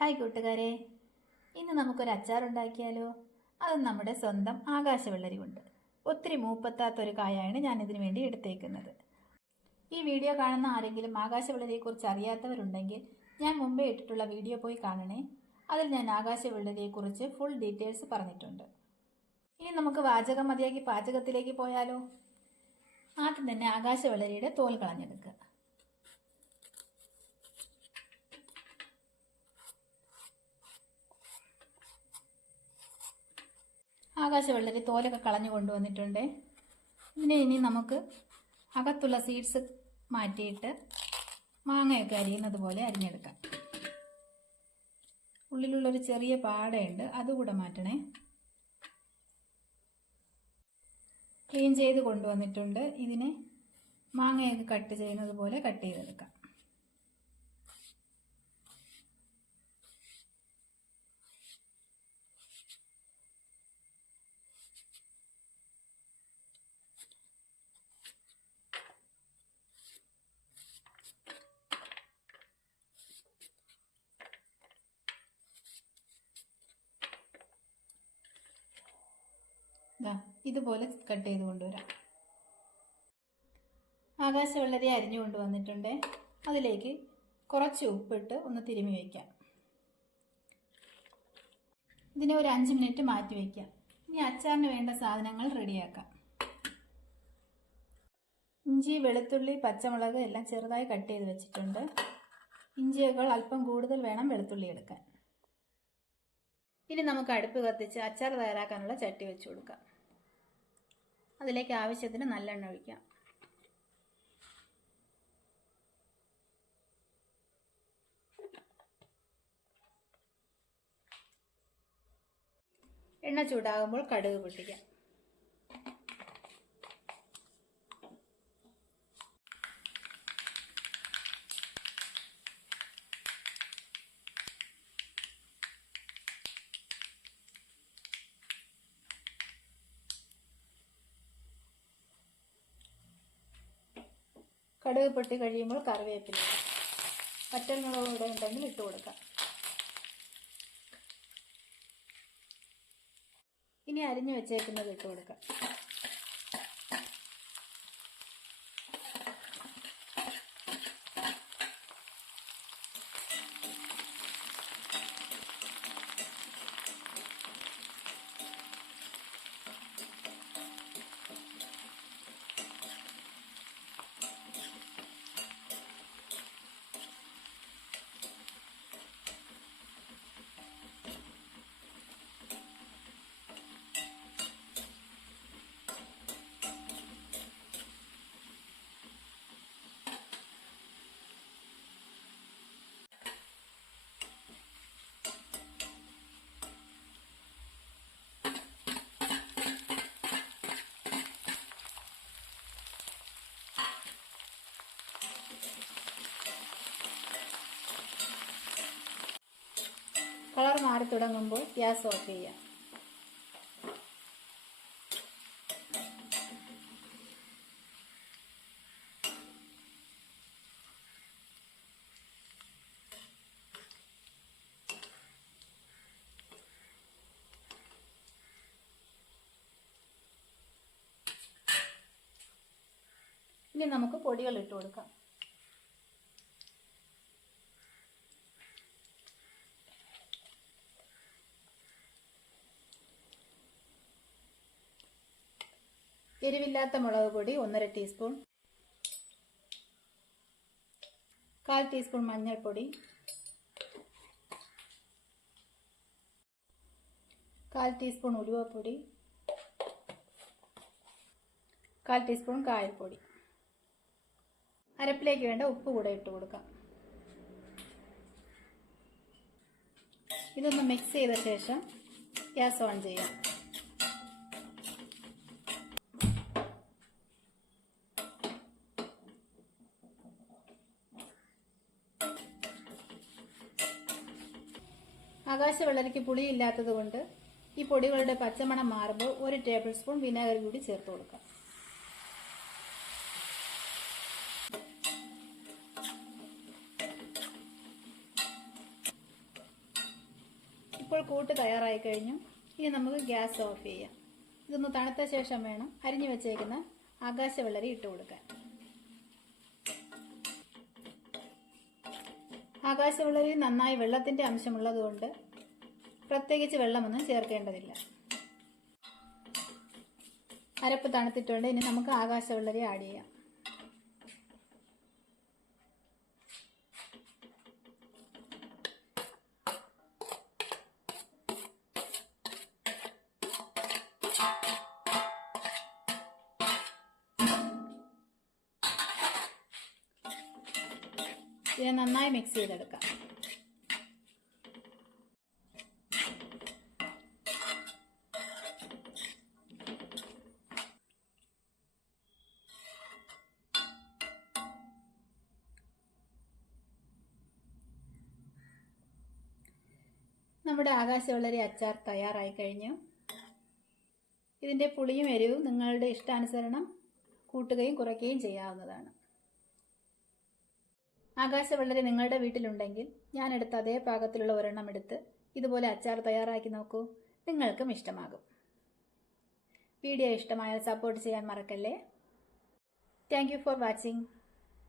Hi കൂട്ടുകാരെ. ഇന്ന് നമുക്കൊരു അച്ചാർ ഉണ്ടാക്കിയാലോ അത് നമ്മുടെ സ്വന്തം ആകാശവെള്ളരി കൊണ്ട് ഒത്തിരി മൂപ്പത്താത്തൊരു കായാണ് ഞാൻ ഇതിനു വേണ്ടി എടുത്തേക്കുന്നത്. ഈ വീഡിയോ കാണുന്ന ആരെങ്കിലും ആകാശവെള്ളരിയെക്കുറിച്ച് അറിയാത്തവരുണ്ടെങ്കിൽ ഞാൻ മുമ്പേ ഇട്ടിട്ടുള്ള വീഡിയോ പോയി കാണണേ. അതിൽ ഞാൻ ആകാശവെള്ളരിയെക്കുറിച്ച് ഫുൾ ഡീറ്റെയിൽസ് പറഞ്ഞിട്ടുണ്ട്. ഇനി നമുക്ക് വാചകം മതിയാക്കി പാചകത്തിലേക്ക് പോയാലോ? ആദ്യം തന്നെ ആകാശവെള്ളരിയുടെ തോൽ കളഞ്ഞെടുക്കുക. ആകാശവെള്ളരി തോലൊക്കെ കളഞ്ഞു കൊണ്ടുവന്നിട്ടുണ്ട്. ഇതിനെ ഇനി നമുക്ക് അകത്തുള്ള സീഡ്സ് മാറ്റിയിട്ട് മാങ്ങയൊക്കെ അരിയുന്നത് പോലെ അരിഞ്ഞെടുക്കാം. ഉള്ളിലുള്ളൊരു ചെറിയ പാടയുണ്ട് അതുകൂടെ മാറ്റണേ. ക്ലീൻ ചെയ്ത് കൊണ്ടുവന്നിട്ടുണ്ട്. ഇതിനെ മാങ്ങയൊക്കെ കട്ട് ചെയ്യുന്നത് പോലെ കട്ട് ചെയ്തെടുക്കാം. ഇതുപോലെ കട്ട് ചെയ്ത് കൊണ്ടുവരാം. ആകാശ വെള്ളരി അരിഞ്ഞു കൊണ്ടുവന്നിട്ടുണ്ട്. അതിലേക്ക് കുറച്ച് ഉപ്പിട്ട് ഒന്ന് തിരുമി വയ്ക്കാം. ഇതിനെ ഒരു അഞ്ച് മിനിറ്റ് മാറ്റി വയ്ക്കാം. ഇനി അച്ചാറിന് വേണ്ട സാധനങ്ങൾ റെഡിയാക്കാം. ഇഞ്ചി വെളുത്തുള്ളി പച്ചമുളക് എല്ലാം ചെറുതായി കട്ട് ചെയ്ത് വെച്ചിട്ടുണ്ട്. ഇഞ്ചിയേക്കാൾ അല്പം കൂടുതൽ വേണം വെളുത്തുള്ളി എടുക്കാൻ. ഇനി നമുക്ക് അടുപ്പ് കത്തിച്ച് അച്ചാർ തയ്യാറാക്കാനുള്ള ചട്ടി വെച്ചു കൊടുക്കാം. അതിലേക്ക് ആവശ്യത്തിന് നല്ലെണ്ണ ഒഴിക്കാം. എണ്ണ ചൂടാകുമ്പോൾ കടുക് പൊട്ടിക്കാം. കടുക് പൊട്ടി കഴിയുമ്പോൾ കറിവേപ്പില പച്ചമുളക് കൂടെ ഉണ്ടെങ്കിൽ ഇട്ട് കൊടുക്കാം. ഇനി അരിഞ്ഞു വെച്ചേക്കുന്നത് ഇട്ട് കൊടുക്കാം. മാറി തുടങ്ങുമ്പോൾ ഗ്യാസ് ഓഫ് ചെയ്യാം ഇനി നമുക്ക് പൊടികൾ ഇട്ട് കൊടുക്കാം. എരിവില്ലാത്ത മുളക് പൊടി ഒന്നര ടീസ്പൂൺ. കാൽ ടീസ്പൂൺ മഞ്ഞൾപ്പൊടി. കാൽ ടീസ്പൂൺ ഉലുവപ്പൊടി. കാൽ ടീസ്പൂൺ കായൽപ്പൊടി അരപ്പിലേക്ക് വേണ്ട ഉപ്പ് കൂടെ ഇട്ട് കൊടുക്കാം. ഇതൊന്ന് മിക്സ് ചെയ്ത ശേഷം ഗ്യാസ് ഓൺ ചെയ്യാം. ആകാശവെള്ളരിക്ക് പുളിയില്ലാത്തത് കൊണ്ട് ഈ പൊടികളുടെ പച്ചമണം മാറുമ്പോൾ ഒരു ടേബിൾ സ്പൂൺ വിനാഗിരി കൂടി ചേർത്ത് കൊടുക്കാം. ഇപ്പോൾ കൂട്ട് തയ്യാറായി കഴിഞ്ഞു. ഇനി നമുക്ക് ഗ്യാസ് ഓഫ് ചെയ്യാം. ഇതൊന്ന് തണുത്ത ശേഷം വേണം അരിഞ്ഞു വെച്ചേക്കുന്ന ആകാശ വെള്ളരി ഇട്ട് കൊടുക്കാൻ. ആകാശവെള്ളരി നന്നായി വെള്ളത്തിന്റെ അംശമുള്ളതുകൊണ്ട് പ്രത്യേകിച്ച് വെള്ളമൊന്നും ചേർക്കേണ്ടതില്ല. അരപ്പ് തണുത്തിട്ടുണ്ട്. ഇനി നമുക്ക് ആകാശവെള്ളരി ആഡ് ചെയ്യാം. ഇതിനെ നന്നായി മിക്സ് ചെയ്തെടുക്കാം. നമ്മുടെ ആകാശവെള്ളരി അച്ചാർ തയ്യാറായി കഴിഞ്ഞു. ഇതിന്റെ പുളിയും എരിവും നിങ്ങളുടെ ഇഷ്ടാനുസരണം കൂട്ടുകയും കുറയ്ക്കുകയും ചെയ്യാവുന്നതാണ്. ആകാശവെള്ളരി നിങ്ങളുടെ വീട്ടിലുണ്ടെങ്കിൽ ഞാൻ എടുത്ത അതേ പാകത്തിലുള്ള ഒരെണ്ണം എടുത്ത് ഇതുപോലെ അച്ചാർ തയ്യാറാക്കി നോക്കൂ. നിങ്ങൾക്കും ഇഷ്ടമാകും. വീഡിയോ ഇഷ്ടമായാൽ സപ്പോർട്ട് ചെയ്യാൻ മറക്കല്ലേ? Thank for watching